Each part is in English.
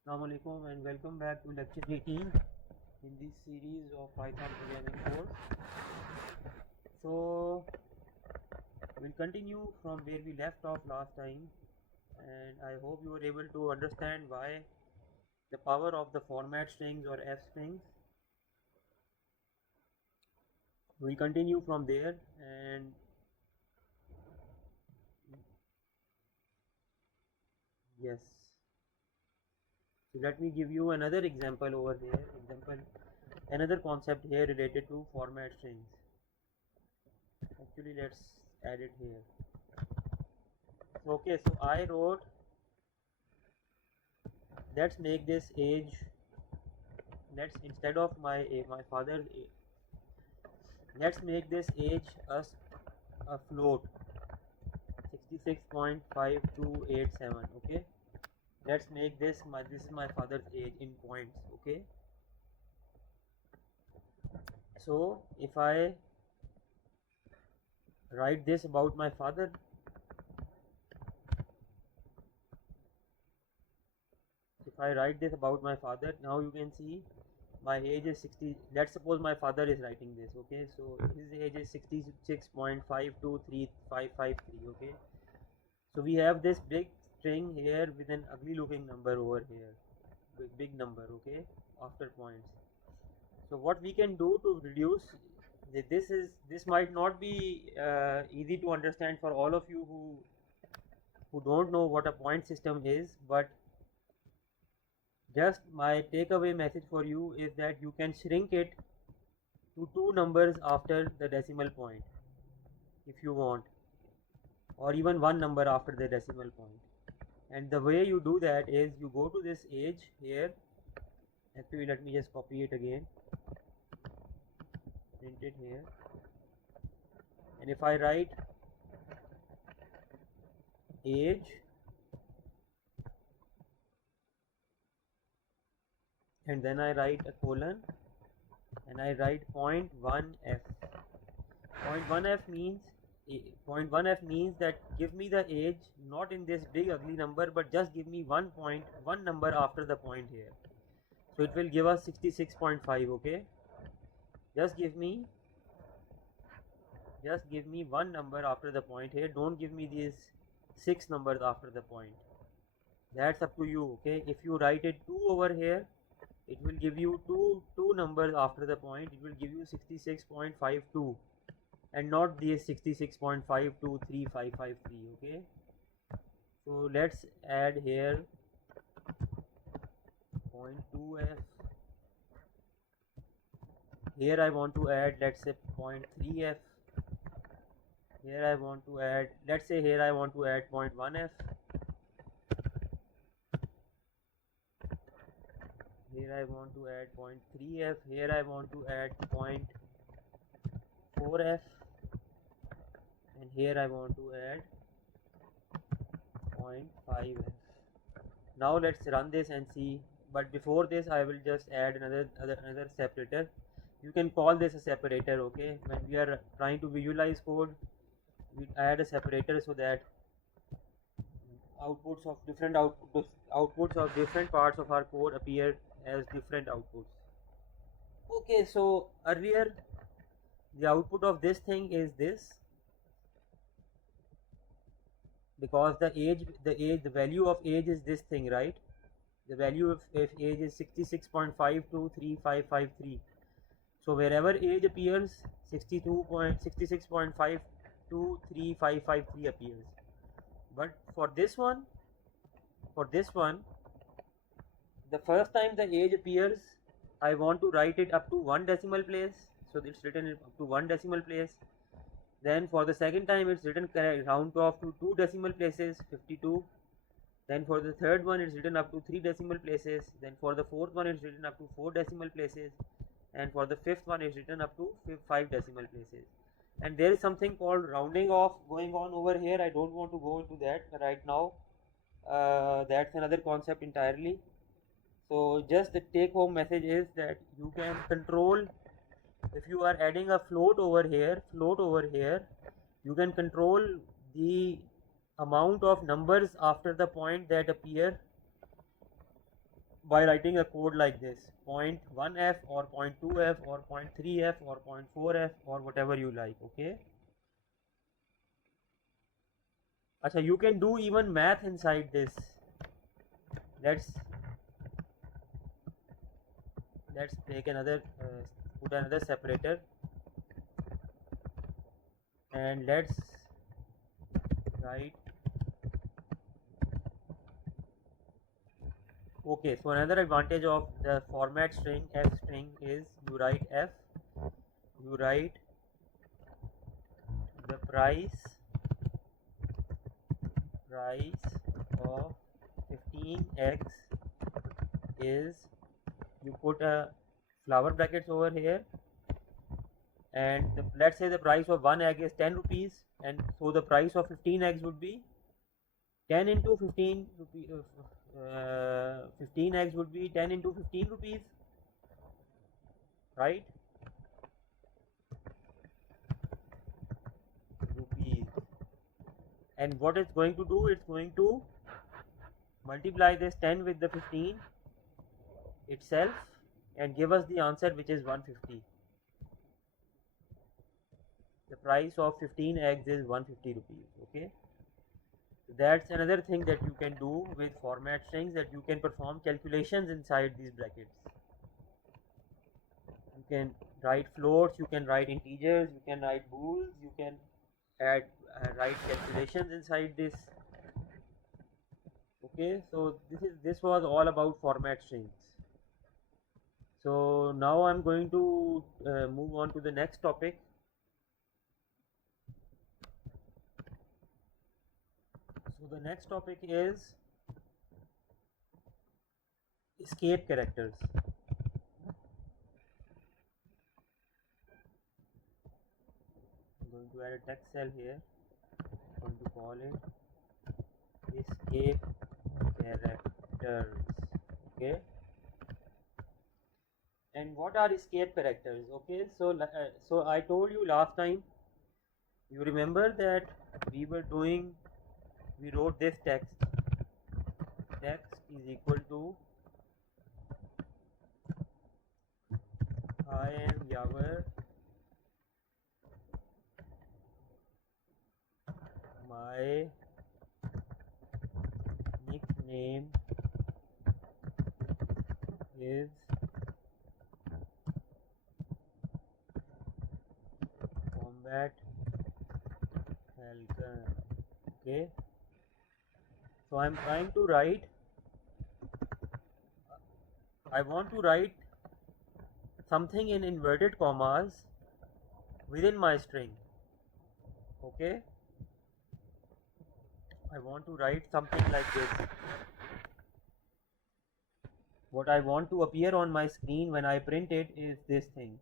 Assalamu alaikum and welcome back to lecture 18 in this series of Python programming course. So we'll continue from where we left off last time, and I hope you were able to understand why the power of the format strings or f strings. We'll continue from there, and yes, so let me give you another example over here. Another concept here related to format strings. Actually, let's add it here. Okay, so I wrote, let's make this age, let's instead of my father's let's make this age a float, 66.5287. okay, let's make this is my father's age in points. Okay, so if I write this about my father, now you can see my age is 60. Let's suppose my father is writing this. Okay, so his age is 66.523553. okay, so we have this big string here with an ugly looking number over here, big number. Okay, after points. So what we can do to reduce this might not be easy to understand for all of you who don't know what a point system is, but just my takeaway message for you is that you can shrink it to two numbers after the decimal point if you want, or even one number after the decimal point. And the way you do that is you go to this age here. Actually, let me just copy it again, print it here, and if I write age and then I write a colon and I write 0.1f. 0.1f means that give me the age not in this big ugly number, but just give me one number after the point here. So it will give us 66.5. okay, just give me one number after the point here. Don't give me these 6 numbers after the point. That's up to you. Okay, if you write it 2 over here, it will give you two numbers after the point. It will give you 66.52 and not these 66.523553. okay, so let's add here 0.2f. here I want to add, let's say, 0.3f. here I want to add, let's say here I want to add 0.1f. here I want to add 0.3f. here I want to add 0.4f, and here I want to add 0.5f. Now let's run this and see, but before this I will just add another separator. You can call this a separator. Okay, when we are trying to visualize code, we add a separator so that outputs of different parts of our code appear as different outputs. Okay, so earlier the output of this thing is this, because the value of age is this thing, right? The value of age is 66.523553. so wherever age appears, 66.523553 appears. But for this one, the first time the age appears, I want to write it up to one decimal place, so it's written up to one decimal place. Then for the second time it's written round off to two decimal places, 52. Then for the third one it's written up to 3 decimal places. Then for the fourth one it's written up to 4 decimal places. And for the fifth one it's written up to 5 decimal places. And there is something called rounding off going on over here. I don't want to go into that right now. That's another concept entirely. So just the take home message is that you can control, if you are adding a float over here, you can control the amount of numbers after the point that appear by writing a code like this: 0.1f or 0.2f or 0.3f or 0.4f or whatever you like. Okay. Acha, you can do even math inside this. Let's take another put another separator, and let's write. Okay, so another advantage of the format string f string is you write f, you write the price of 15x is, you put a flower brackets over here, and let's say the price of one egg is 10 rupees, and so the price of 15 eggs would be 10 into 15 15 eggs would be 10 into 15 rupees, right? Rupees. And what it's going to do, it's going to multiply this 10 with the 15 itself and give us the answer, which is 150. The price of 15 eggs is 150 rupees. Okay, that's another thing that you can do with format strings, that you can perform calculations inside these brackets. You can write floats, you can write integers, you can write bools, you can add write calculations inside this. Okay, so this was all about format strings. So now I'm going to move on to the next topic. So the next topic is escape characters. I'm going to add a text cell here. I'm going to call it escape characters. Okay. And what are escape characters? Okay, so I told you last time, you remember that we wrote this text is equal to I am Yavar, my nickname is Combat Falcon. Okay, so I'm trying to write, I want to write something in inverted commas within my string. Okay, I want to write something like this. What I want to appear on my screen when I print it is this thing.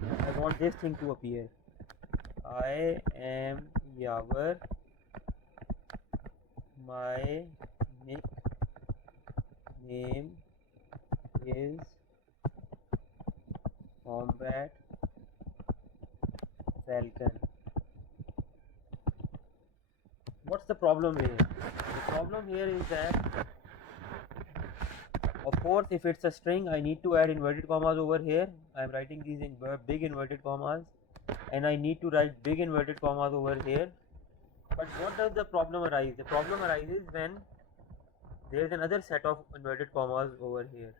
I want this thing to appear. I am Yavar, my nickname is Combat Falcon. What's the problem here? The problem here is that, of course, if it's a string, I need to add inverted commas over here. I'm writing these in big inverted commas, and I need to write big inverted commas over here. But what does the problem arise? The problem arises when there is another set of inverted commas over here.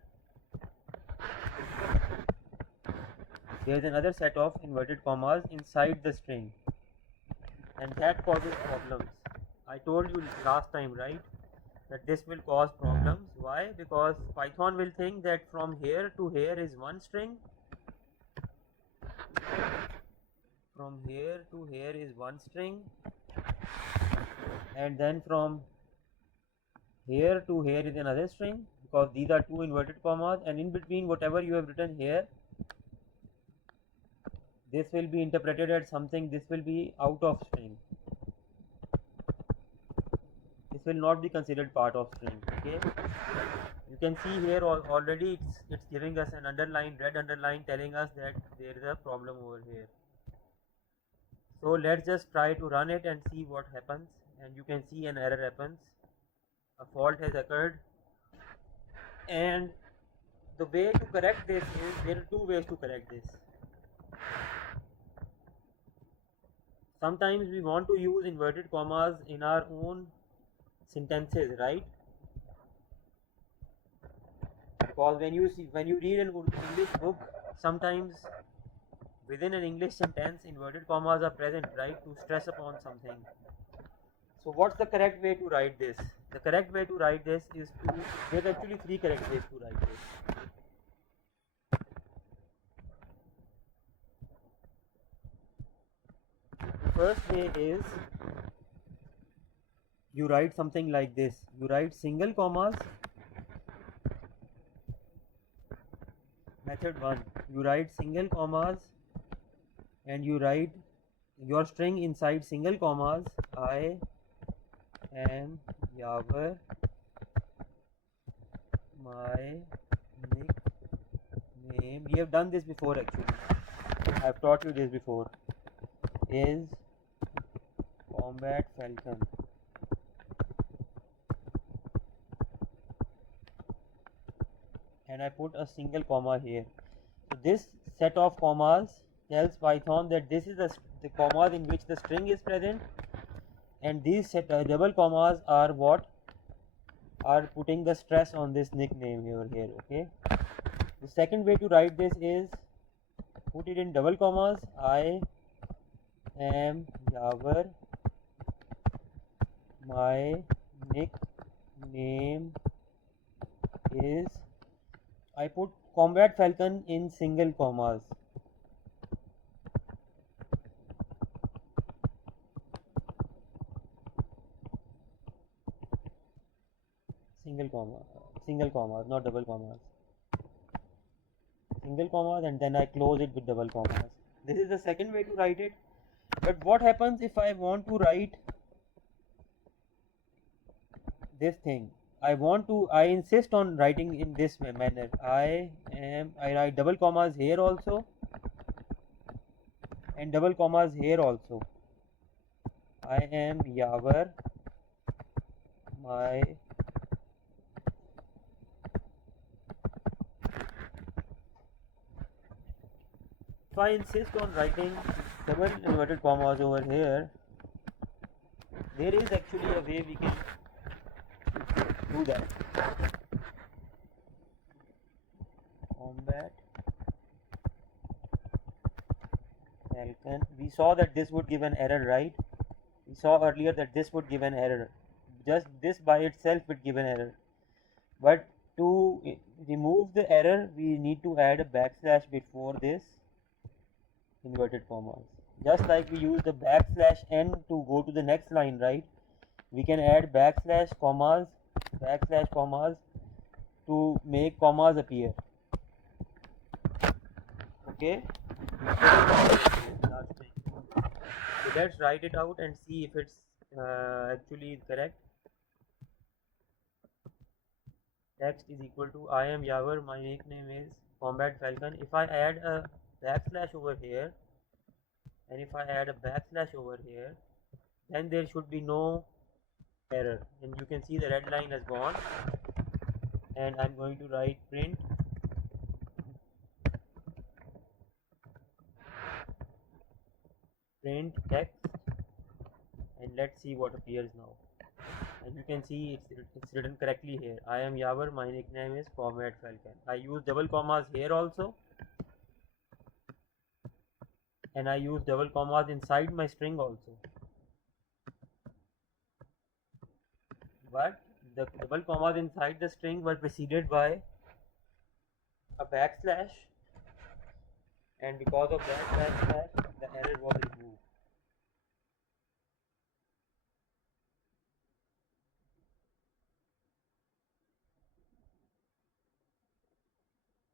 There is another set of inverted commas inside the string, and that causes problems. I told you last time, right, that this will cause problems. Why? Because Python will think that from here to here is one string, from here to here is one string, and then from here to here is another string, because these are two inverted commas, and in between whatever you have written here, this will be interpreted as something, this will be out of string. This will not be considered part of string. Okay, you can see here already it's giving us an underline, red underline, telling us that there is a problem over here. So let's just try to run it and see what happens, and you can see an error happens. a fault has occurred, and the way to correct this is, there are two ways to correct this. Sometimes we want to use inverted commas in our own sentences, right? Because when you read an English book, sometimes within an English sentence inverted commas are present, right, to stress upon something. So what's the correct way to write this? The correct way to write this is to, there's actually three correct ways to write this. The first way is, you write something like this. You write single commas. Method 1, you write single commas and you write your string inside single commas. I am Yavar, my nickname, we have done this before actually, I have taught you this before, is Combat Falcon. And I put a single comma here. So this set of commas tells Python that this is the commas in which the string is present, and these double commas are what are putting the stress on this nickname here. Okay. The second way to write this is, put it in double commas. I am Yavar, my nickname is, I put Combat Falcon in single commas. Single commas, not double commas. Single commas, and then I close it with double commas. This is the second way to write it. But what happens if I want to write this thing? I insist on writing in this manner. I write double commas here also and double commas here also. I am Yavar, my if I insist on writing double inverted commas over here, there is actually a way we can do that. Combat Falcon. We saw that this would give an error, right? We saw earlier that this would give an error. Just this by itself would give an error. But to remove the error, we need to add a backslash before this inverted commas. Just like we use the backslash n to go to the next line, right? We can add backslash commas to make commas appear. Okay. So let's write it out and see if it's actually correct. Text is equal to I am Yavar, my nickname is Combat Falcon. If I add a backslash over here and if I add a backslash over here, then there should be no error, and you can see the red line has gone. And I'm going to write print text, and let's see what appears now. And you can see it's written correctly here. I am Yavar, my nickname is Combat Falcon. I use double commas here also, and I use double commas inside my string also. But the double commas inside the string were preceded by a backslash, and because of that backslash, the error was removed.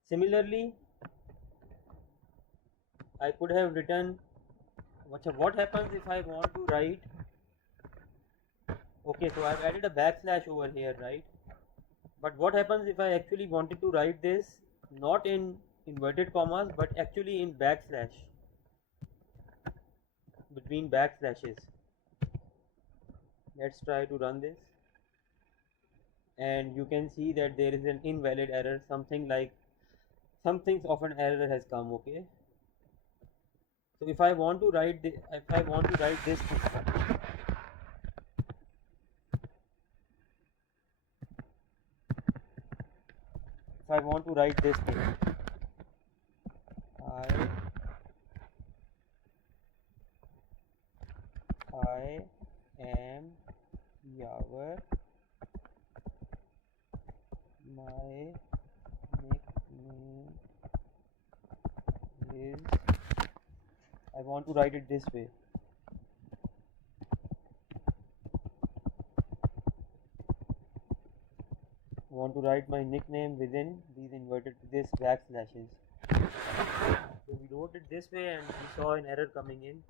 Similarly, I could have written, what happens if I want to write, okay, so I've added a backslash over here, right? But what happens if I actually wanted to write this not in inverted commas but actually in backslash, between backslashes? Let's try to run this. and you can see that there is an invalid error, something of an error has come. Okay, so if I want to write this thing, if I want to write this thing, I am Yavar, my nickname is, I want to write it this way. I want to write my nickname within these inverted this backslashes. So we wrote it this way and we saw an error coming in.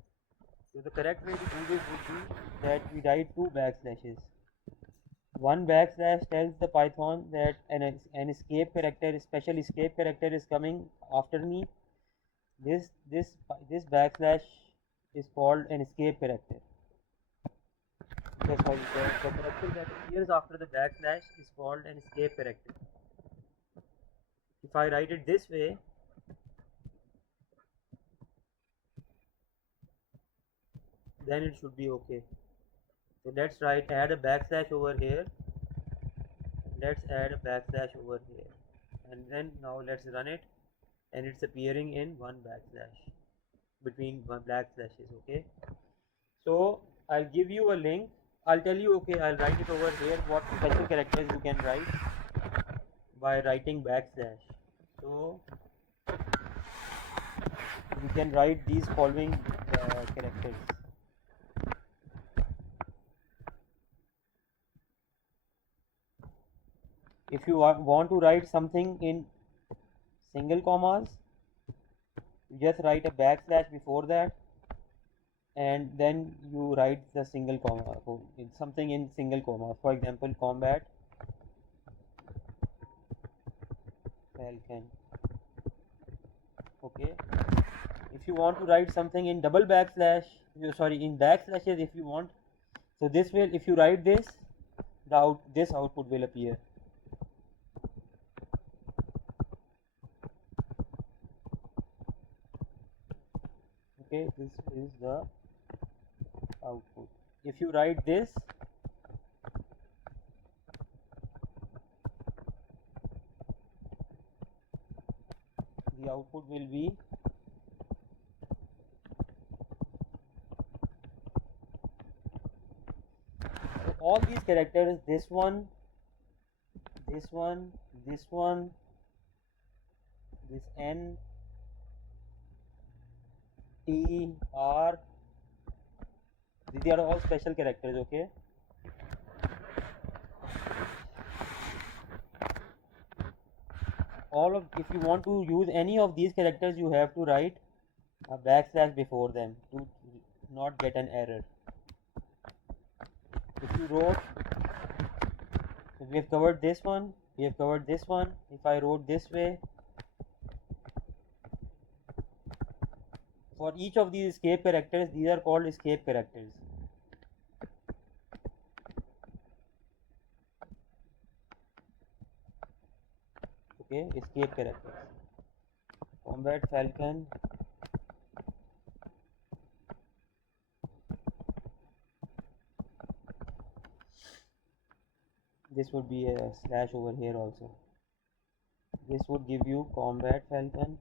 So the correct way to do this would be that we write two backslashes. One backslash tells the Python that an escape character, a special escape character is coming after me. This backslash is called an escape character. The character that appears after the backslash is called an escape character. If I write it this way, then it should be okay. So let's add a backslash over here. Let's add a backslash over here, and then now let's run it, and it's appearing in one backslash between one backslashes. Okay, so I'll give you a link. I'll tell you, okay, I'll write it over here, what special characters you can write by writing backslash. So you can write these following characters. If you want to write something in single commas, you just write a backslash before that, and then you write the single comma, something in single comma. For example, combat Falcon. Okay, if you want to write something in double backslash, in backslashes if you want, so this way, if you write this, this output will appear. Okay, this is the output. If you write this, the output will be all these characters, this one, this one, this one, this N, T, R, these are all special characters. Okay, if you want to use any of these characters, you have to write a backslash before them to not get an error. If you wrote, so we have covered this one, we have covered this one. If I wrote this way, for each of these escape characters, these are called escape characters. Okay, escape characters. Combat Falcon, this would be a slash over here also. This would give you Combat Falcon.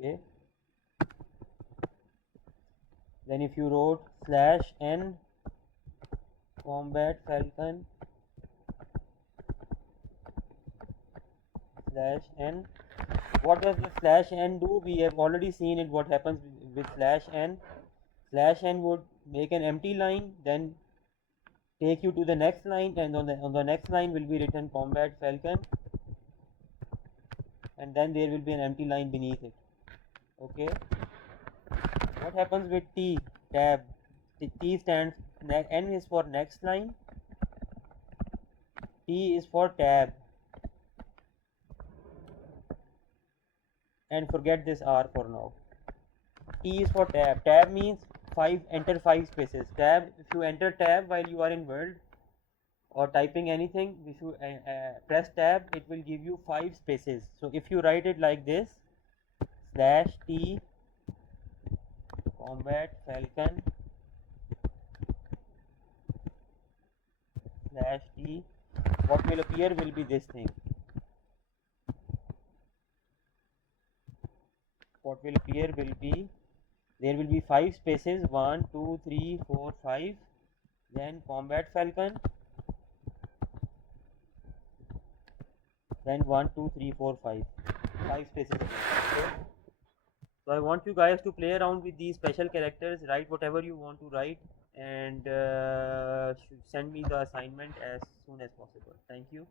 Okay, then if you wrote /n Combat Falcon /n, what does the /n do? We have already seen it, what happens with /n. /n would make an empty line, then take you to the next line, and on the next line will be written Combat Falcon, and then there will be an empty line beneath it. Okay, what happens with T, tab? T stands, N is for next line, T is for tab, and forget this R for now. T is for tab. Tab means enter 5 spaces. Tab, if you enter tab while you are in Word or typing anything, if you press tab, it will give you 5 spaces. So if you write it like this, /t combat falcon /t, what will appear will be this thing. What will appear will be, there will be 5 spaces, 1 2 3 4 5, then combat falcon, then 1 2 3 4 5, 5 spaces again. So I want you guys to play around with these special characters, write whatever you want to write, and send me the assignment as soon as possible. Thank you.